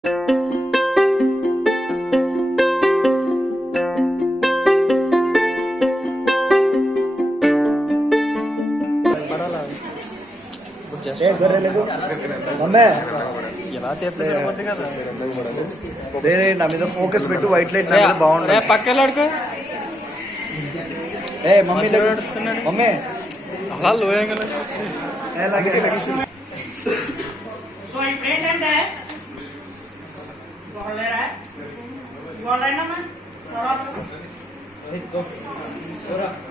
నా మీద ఫోకస్ పెట్టు, వైట్ లైట్ నా మీద బాగుంది. పక్కలాడుకో. మమ్మీ మమ్మీ అలా లోయంగా. సో ఇప్పుడు ఏంటంటే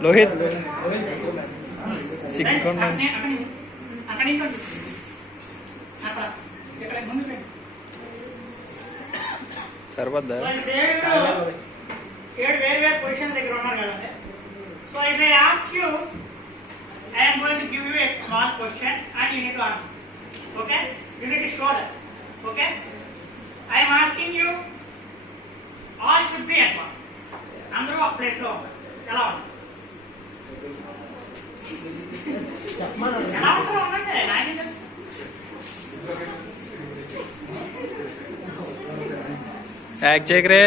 లోహిత్ సిగ్గుకుండా సరిపోద్దా? 7 వేరు పొజిషన్ దగ్గర ఉన్నారు కదండి. So if I ask you, I am going to give you a small question and you need to answer. Okay? You need to show that. Okay? I am asking you, all should be at one. అందరూ ఒక ప్లేస్ లో ఉంటారు. ఎలా ఉంటుంది? ఎలా ఉంటారో ఉండండి. నాకేం తెలుసు? యాక్ట్ చేయకరే,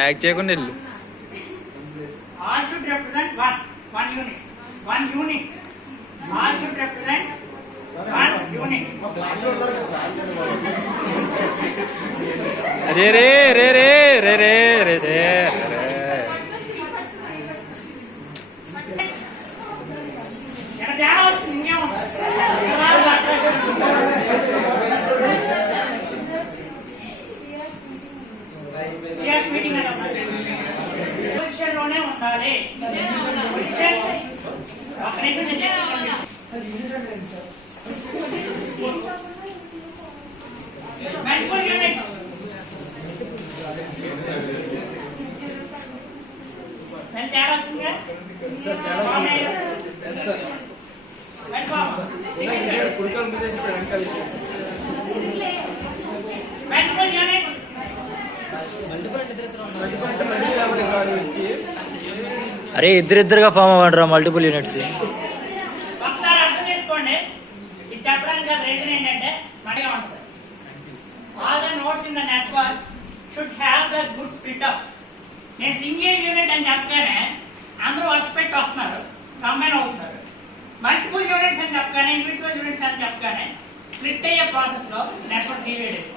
యాక్ట్ చేయకుండా వెళ్ళు. All should represent one unit. All should represent one unit. రే రే రే రే రే రే రే రే తేడా వచ్చింది ఇంకేమో. మీటింగ్ పొజిషన్ లోనే ఉండాలి. పొజిషన్ ఒక నిమిషం మల్టిపుల్ యూనిట్స్. తేడా వచ్చిందిగా. Multiple units. అరే ఇద్దరిద్దరుగా ఫామ్ అవ్వండి రా మల్టిపుల్ యూనిట్స్. ఒకసారి అర్థం చేసుకోండి. ఇది చెప్పడానికి రీజన్ ఏంటంటే మనగా ఉంటుంది. All the notes in the network should have the good split up. నేను సింగిల్ యూనిట్ అని చెప్పగానే అందరూ వర్స్ పెట్టి వస్తున్నారు, కంబైన్ అవుతున్నారు. మల్టిపుల్ యూనిట్స్ అని చెప్పగానే, ఇండివిజువల్ యూనిట్స్ అని చెప్పగానే స్ప్లిట్ అయ్యే ప్రాసెస్ లో నెట్వర్క్ డివైడ్ అయిపో,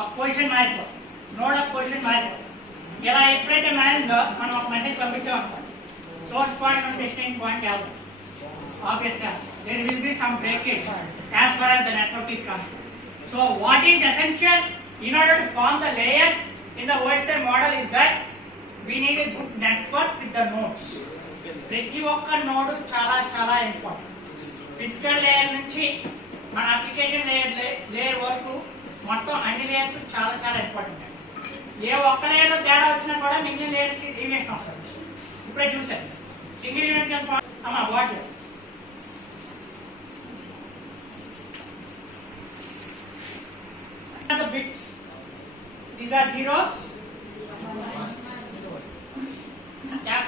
ఒక పొజిషన్ మారిపో, నోడ్ ఆఫ్ పొజిషన్ మారిపో. ఇలా ఎప్పుడైతే మారిందో మనం ఒక మెసేజ్ పంపించామనుకోండి, సోర్స్ పాయింట్ నుండి డెస్టినేషన్ పాయింట్ వెళ్తాం. Obviously, there will be some breakage as far as the network is concerned. So, what is essential in order to form the layers in the OSI model is that we need a good network with the nodes. ప్రతి ఒక్క నోడ్ చాలా చాలా important. Physical layer నుంచి మన application layer వరకు మొత్తం అన్ని లేయర్స్ చాలా చాలా ఇంపార్టెంట్. ఏ ఒక్క లేయర్ లో తేడా వచ్చినా కూడా మిగిలిన లేయర్ కి డీవియేషన్ వస్తుంది. ఇప్పుడే చూసాను సింగిల్ యూనిట్ అమ్మా water. The bits, these are zeros. Yeah.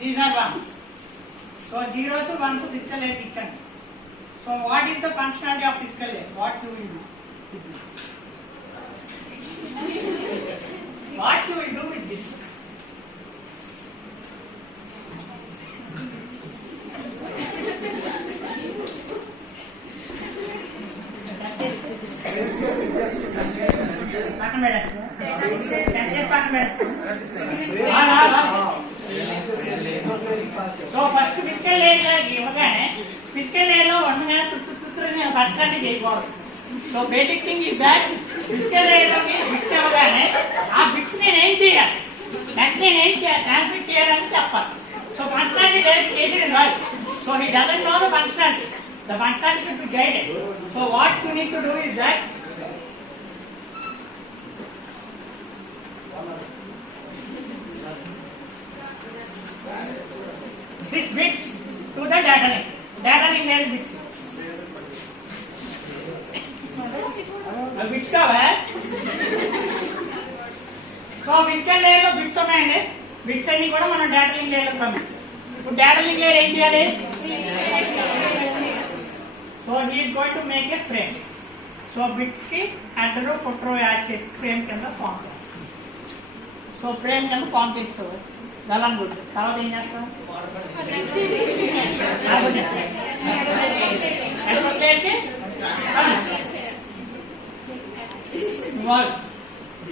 These are ones. So zeros and ones physical layer picture. So what is the functionality of physical layer? What do we do with this? What do we do with this? So first physical layer ఇవ్వగానే physical layer లో ఉండగానే తుత్తుని ఫస్ట్ అన్ని చేయకూడదు. So basic thing is that physical layer లోకి బిట్స్ ఇవ్వగానే ఆ బిట్స్ నేను ఏం చేయాలి, నెక్స్ట్ నేను ఏం చేయాలి, ట్రాన్స్మిట్ చేయాలని చెప్పాలి. సో ఫంక్షనాలిటీ డైరెక్ట్ చేసేది కాదు. So he doesn't know the functionality. The functionality should be guided. So what you need to do is that this bits to the data link. Data link layer bits. Bits కావా? So physical layer లో బిట్స్ ఉన్నాయండి. బిట్స్ అన్ని కూడా మనం data link layer లో పంపిస్తాం. ఇప్పుడు data link layer ఏం చేయాలి? So he going to make a frame. So bits ki header footer add chesi frame kanda form chestam. So frame kanda form chestam. Galan good. Tarvata em chestam? Network layer ki involve.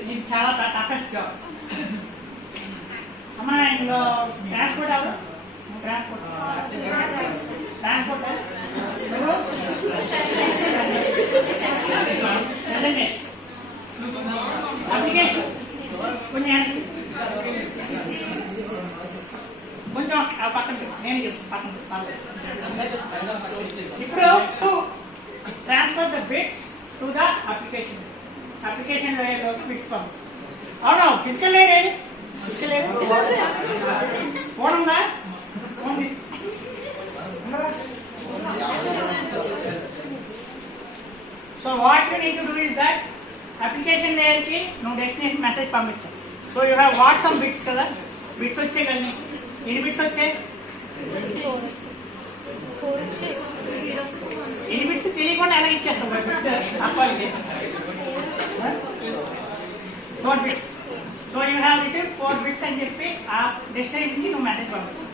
ఇది చాలా toughest job. అమ్మా ఇందులో ట్రాన్స్పోర్ట్ ఎవరు? Transport application కొంచెం పక్కన నేను చెప్తాను ఇప్పుడు transfer the bits to the application. Application layer bits పంపు. అవును ఫిజికల్ లేయర్ ఏది? ఫిజికల్ లేయర్ ఫోన్ ఉందా? ఫోన్ తీసు. So what you need to do is that application layer ki no destination message పంపించు. So you have what some bits కదా, bits వచ్చే కదా. ఎన్ని బిట్స్ వచ్చాయి? 4 వచ్చాయి. ఎన్ని బిట్స్ తెలియకుండా ఎలా ఇచ్చేస్తాం బిట్స్ అప్పాలకి? 4 bits. So you have received 4 bits అని చెప్పి ఆ destination కి నువ్వు మెసేజ్ పంపించు.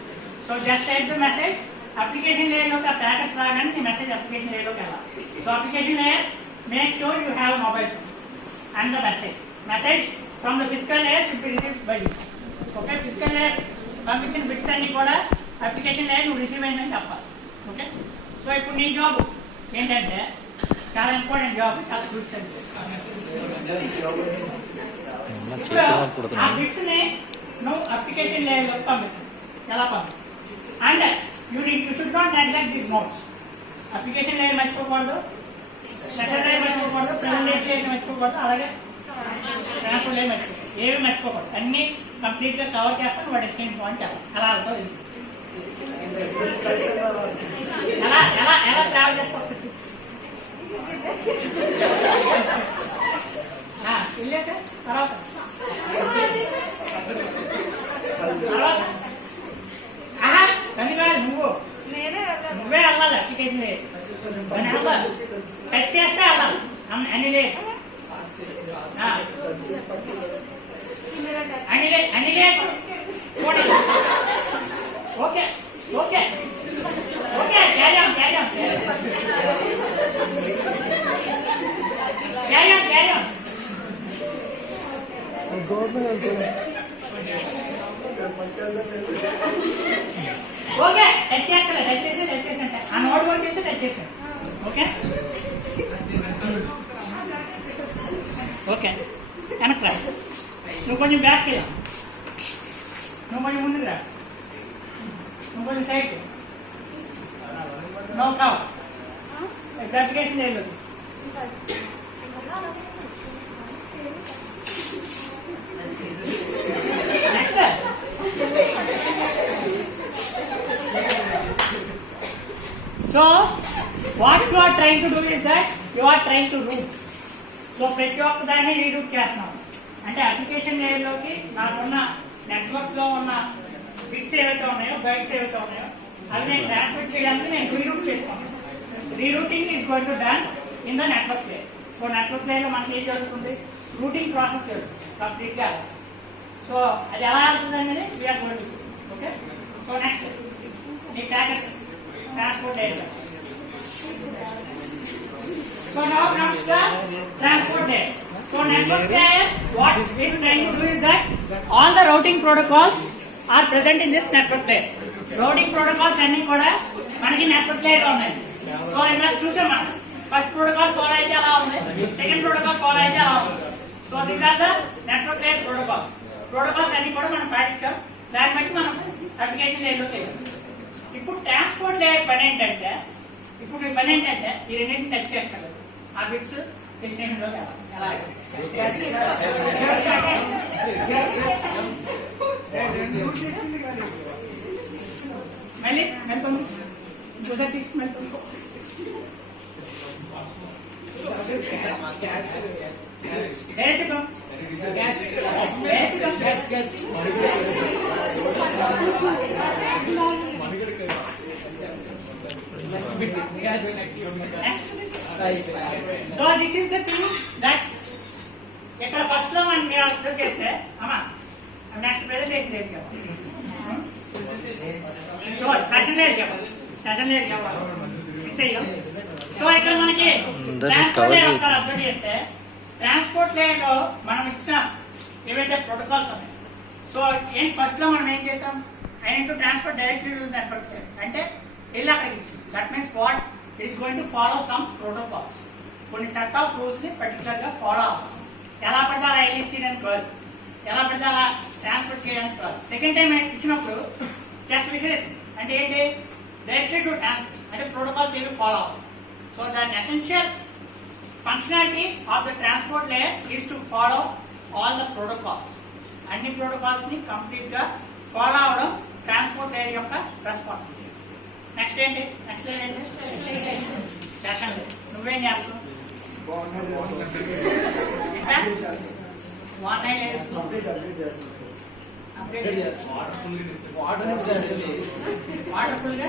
So just type the message. Application layer లోకి ఆ ప్యాకెట్స్ రాగానే నీ మెసేజ్ అప్లికేషన్ లేయర్ లోకి వెళ్ళాలి. So application layer make sure you have mobile phone and the message from the physical layer should be received by you. Okay, physical layer పంపించిన బిట్స్ అన్ని కూడా application layer నువ్వు రిసీవ్ అయిందని చెప్పాలి. ఓకే, సో ఇప్పుడు నీ జాబ్ ఏంటంటే చాలా ఇంపార్టెంట్ జాబ్, చాలా క్రూషియల్. ఆ బిట్స్ ని నువ్వు అప్లికేషన్ లేయర్ లోకి పంపించు. ఎలా పంపించు? And you should not neglect these notes. Application layer మర్చిపోకూడదు, సెషన్ లేయర్ మర్చిపోకూడదు, ప్రెజెంటేషన్ లేయర్ మర్చిపోకూడదు, అలాగే ట్రాన్స్పోర్ట్ లేయర్ మర్చిపోకూడదు. ఏవి మర్చిపోకూడదు, అన్ని కంప్లీట్ గా కవర్ చేస్తాను. వాడు ఎక్స్చేంజ్ పాయింట్ అలా అవుతుంది. ఎలా ఎలా ఎలా ట్రావెల్ చేస్తావు? వెళ్ళాక తర్వాత నువ్వే వెళ్ళాలి. అప్లికేషన్ టచ్ చేస్తే వెళ్ళాలి అన్ని లేయర్స్. అన్ని layers okay okay okay carry on carry on carry on carry on. Okay, touch చేస్తా, టచ్ చేసి అంటే ఆ నోట్ కూడా చేస్తే టచ్ చేస్తాను. ఓకే ఓకే, వెనక్కి రా. నువ్వు కొంచెం బ్యాక్కి రా, నువ్వు కొంచెం ముందుకు రా, నువ్వు కొంచెం సైడ్. నో కావు అప్లికేషన్ లేదు. Next so what you are trying to do is that you are trying to root. So ప్రతి ఒక్క దాన్ని రీరూట్ చేస్తున్నాం అంటే అప్లికేషన్ లేయర్ లోకి నాకున్న నెట్వర్క్ లో ఉన్న బిట్స్ ఏవైతే ఉన్నాయో, బైట్స్ ఏవైతే ఉన్నాయో అవి నేను ట్రాన్స్మిట్ చేయడానికి నేను రీరూట్ చేసుకుంటాను. Rerouting is going to done in the network layer. So network layer లో మనకి ఏం జరుగుతుంది? రూటింగ్ ప్రాసెస్ జరుగుతుంది కంప్లీట్ గా. సో అది ఎలా అవుతుంది అనేది we're going to see. Okay, so next నీ packets transport layer. So now comes the transport layer. So network layer, what it is trying to do is that all the routing protocols are present in this network layer. Routing protocols అన్ని కూడా మనకి network layer లో ఉన్నాయి. సో ఇలా చూసాం మనం, first protocol follow అయితే అలా ఉంది, సెకండ్ ప్రోటోకాల్ ఫాలో అయితే అలా ఉంది. So these are the network layer protocols. Protocols అన్ని కూడా మనం పాటించాం, దాన్ని బట్టి మనం అప్లికేషన్ లేయర్ లోకి వెళ్ళాం. ఇప్పుడు ట్రాన్స్పోర్ట్ లేయర్ పని ఏంటంటే, ఇప్పుడు ఈ పని ఏంటంటే ఈ రెండింటిని టచ్ చేయక్కర్లేదు. ఆ బిట్స్ డెస్టినేషన్ లోకి ఎలా మళ్ళీ వెళ్తాము ఇంకోసారి తీసుకుని వెళ్తాము. డైరెక్ట్ గా so this is the thing that ఇక్కడ ఫస్ట్ లో మనం మీరు అబ్జర్వ్ చేస్తే అమ్మా నెక్స్ట్ ప్రెజెంటేషన్ లేదు సో సెషన్ లేదు మిస్ అయ్యాం. సో ఇక్కడ మనకి ట్రాన్స్పోర్ట్ లేయర్ ఒకసారి అబ్జర్వ్ చేస్తే ట్రాన్స్పోర్ట్ లేయర్ లో మనం ఇచ్చిన ఏవైతే ప్రోటోకాల్స్ ఉన్నాయి. సో ఏంటి ఫస్ట్ లో మనం ఏం చేసాం, I need to transfer directly to network layer అంటే వెళ్ళి అక్కడికి ఇచ్చింది. That means what it is going to follow some protocols, కొన్ని సెట్ ఆఫ్ రూల్స్ ని పర్టికులర్ గా ఫాలో అవ్వాలి. ఎలా పడితే అలా రిలీజ్ చేయడానికి కాదు, ఎలా పడితే అలా ట్రాన్స్పోర్ట్ చేయడానికి కాదు. సెకండ్ టైం ఇచ్చినప్పుడు జస్ట్ విసిరేసింది అంటే ఏంటి, డైరెక్ట్లీ టు ట్రాన్స్పోర్ట్ అంటే ప్రోటోకాల్స్ ఏవి ఫాలో అవ్వాలి. సో దాని essential functionality of the transport layer is to follow all the protocols. అన్ని ప్రోటోకాల్స్ ని కంప్లీట్ గా ఫాలో అవడం ట్రాన్స్పోర్ట్ లేయర్ యొక్క రెస్పాన్సిబిలిటీ. నెక్స్ట్ ఏంటి, నెక్స్ట్ లేయర్ ఏంటి, సెషన్ లేయర్. నువ్వేం చేస్తావు, వాటర్ఫుల్ గా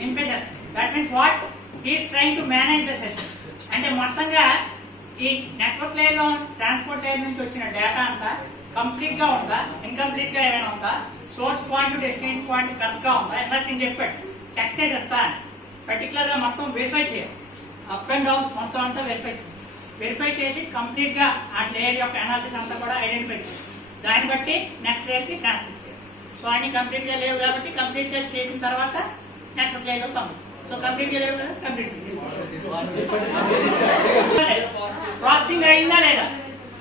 నింపేసేస్తాం. That means what is trying to manage the session అంటే మొత్తంగా ఈ నెట్వర్క్ లేయర్ లో ట్రాన్స్పోర్ట్ లేయర్ నుంచి వచ్చిన డేటా అంతా కంప్లీట్ గా ఉందా, ఇన్కంప్లీట్ గా ఏమైనా ఉందా, source point destination point correct గా ఉందా, ఎలా నేను చెప్పాడు చెక్ చేసేస్తా అని పర్టికులర్ గా మొత్తం వెరిఫై చేయాలి. అప్ అండ్ డౌన్స్ మొత్తం అంతా వెరిఫై చేసి కంప్లీట్ గా ఆ లేయర్ యొక్క అనాలిసిస్ అంతా కూడా ఐడెంటిఫై చేయాలి. దాన్ని బట్టి నెక్స్ట్ లేయర్ కి ట్రాన్స్ఫర్ చేయాలి. సో అన్ని కంప్లీట్ గా లేవు కాబట్టి కంప్లీట్ గా చేసిన తర్వాత నెట్వర్క్ లేయర్ లో పంపించాలి. సో కంప్లీట్ గా లేవు కదా, కంప్లీట్ ప్రాసెసింగ్ అయిందా లేదా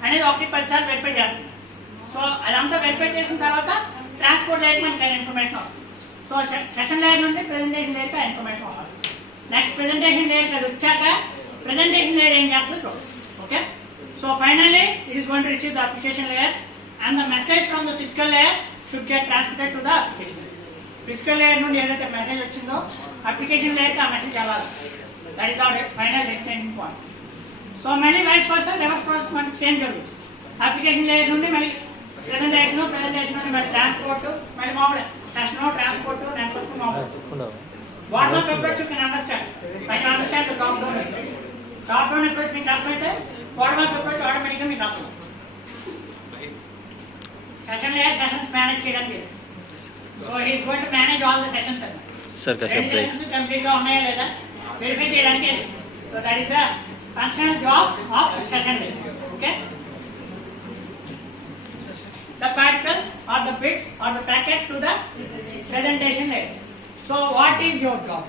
అనేది 1-10 సార్లు వెరిఫై చేస్తాం. సో అదంతా వెరిఫై చేసిన తర్వాత ట్రాన్స్పోర్ట్ లేయర్ మనకి ఇన్ఫర్మేషన్ వస్తుంది. సో సెషన్ లేయర్ నుండి ప్రెజెంటేషన్ లేయర్ కి ఇన్ఫర్మేషన్ వస్తుంది. నెక్స్ట్ ప్రెజెంటేషన్ లేయర్ అది వచ్చాక ప్రెజెంటేషన్ లేయర్ ఏం చేస్తుందో చూడండి. Okay, so finally it is going to receive the application layer and the message from the physical layer should get transmitted to the application layer. Physical layer నుండి ఏదైతే మెసేజ్ వచ్చిందో application layer కి ఆ మెసేజ్ వెళ్ళాలి. That is our final destination point. So మళ్ళీ vice versa reverse process మనకి సేమ్ జరుగుతుంది. Application layer నుండి మళ్ళీ ప్రెజెంటేషన్ నుండి మళ్ళీ ట్రాన్స్పోర్ట్, మళ్ళీ మామూలు సెషన్, ట్రాన్స్పోర్ట్, నెట్వర్క్ మామూలు. What was approach you can understand? When you understand the top-down approach. Top-down approach మీకు అర్థమైతే bottom up approach ఆటోమేటిక్ గా మీకు అర్థం. సెషన్ లేయర్ సెషన్స్ మేనేజ్ చేయడానికి. So he is going to manage all the sessions అన్నమాట. సార్ కాసేపు break. Sessions complete గా ఉన్నాయా లేదా వెరిఫై చేయడానికి. So that is the functional job of session layer. Okay, the particles or the bits or the packets to the presentation layer. So what is your job?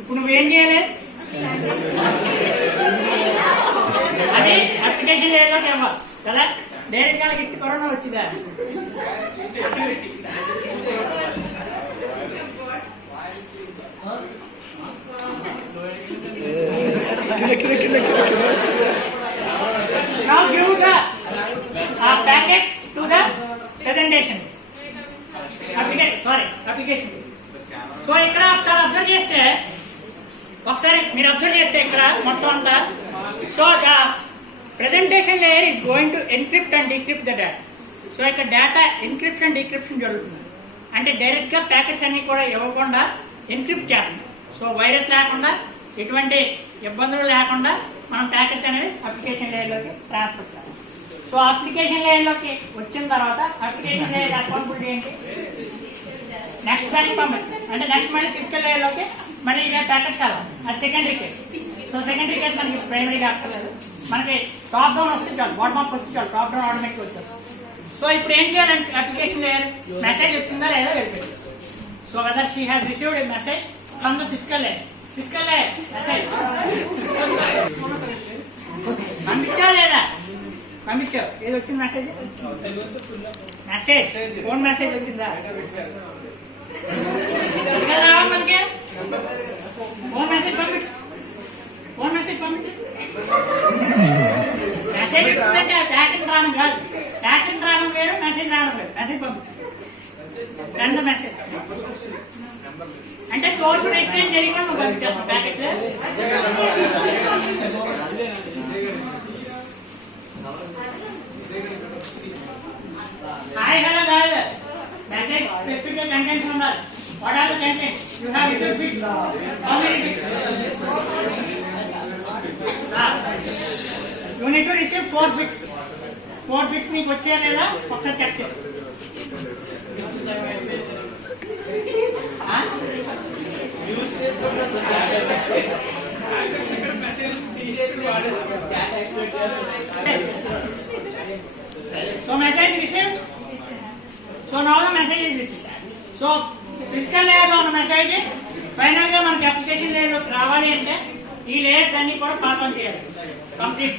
ఇప్పుడు నువ్వేం చేయాలి, అది అప్లికేషన్ లేయర్లోకి ఇవ్వాలి కదా. డైరెక్ట్ గా ఇస్తే కరోనా వచ్చిందా, now give the packets to the presentation application. So ఇక్కడ ఒకసారి మీరు అబ్జర్వ్ చేస్తే ఇక్కడ మొత్తం అంతా. So the presentation layer is going to encrypt and decrypt the data. So ఇక్కడ డేటా ఎన్క్రిప్షన్ డిక్రిప్షన్ జరుగుతుంది అంటే డైరెక్ట్ గా ప్యాకెట్స్ అన్ని కూడా ఇవ్వకుండా ఎన్క్రిప్ట్ చేస్తుంది. సో వైరస్ లేకుండా ఎటువంటి ఇబ్బందులు లేకుండా మనం ప్యాకెట్స్ అనేవి అప్లికేషన్ లేయర్లోకి ట్రాన్స్ఫర్ చేస్తాం. సో అప్లికేషన్ లేయర్లోకి వచ్చిన తర్వాత అప్లికేషన్ లేయర్ రెస్పాన్సిబిలిటీ ఏంటి, నెక్స్ట్ దానికి పంపించాలి. అంటే నెక్స్ట్ మళ్ళీ ఫిజికల్ లేయర్లోకి మళ్ళీ ఇక ప్యాకెట్స్ వెళ్ళాలి. అది secondary case. So secondary case మనకి ప్రైమరీగా అక్కర్లేదు, మనకి టాప్ డౌన్ వస్తే చాలు, బాటమ్ అప్ వస్తే చాలు, టాప్ డౌన్ ఆటోమేటిక్ వచ్చేస్తాం. సో ఇప్పుడు ఏం చేయాలంటే అప్లికేషన్ లేయర్ మెసేజ్ వచ్చిందా లేదా వెరిఫై చేసుకోవాలి. So whether she has received a message from the physical layer. Physical layer message పంపించా లేదా, పంపించావు. ఏది వచ్చింది మెసేజ్, ఫోన్ మెసేజ్ వచ్చిందా, రావాలి మనకి ఫోన్ మెసేజ్ పంపించు, ఫోన్ మెసేజ్ పంపించు. మెసేజ్ వచ్చిందంటే ప్యాకెట్ రావడం కాదు, ప్యాకెట్ రావడం వేరు, మెసేజ్ రావడం వేరు. మెసేజ్ పంపించు. సెండ్ ద మెసేజ్ అంటే సోర్స్ ఎక్స్చేంజ్ చేయకుండా నువ్వు పంపించేస్తావు ప్యాకెట్. హాయ్ హలో కాదు మెసేజ్ స్పెసిఫిక్ కంటెంట్స్ ఉండాలి. What are the contents you have received bits how many bits you need to receive 4 bits. 4 bits నీకు వచ్చాయా లేదా ఒకసారి చెక్ చేసి. So message received. So now the message is received. So physical layer లో ఉన్న message final గా మనకి application layer లోకి రావాలి అంటే ఈ లేయర్స్ అన్ని కూడా పాస్ ఆన్ చేయాలి complete.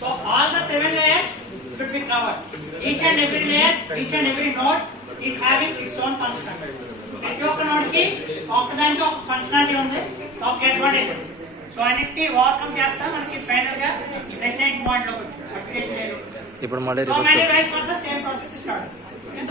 So all the 7 layers should be covered. Each and every layer, each and every node is having its own functionality. ప్రతి ఒక్క నోడ్ కి ఒక్కదానికి ఒక ఫంక్షనాలిటీ ఉంది, ఒక అడ్వాంటేజ్ ఉంది. సో అన్నిటికీ ఓవర్కమ్ చేస్తా మనకి ఫైనల్ గా డెస్టినేషన్ పాయింట్ లో అప్లికేషన్ లేయర్. ఇప్పుడు మళ్ళీ So many ways for the same process to start. Okay?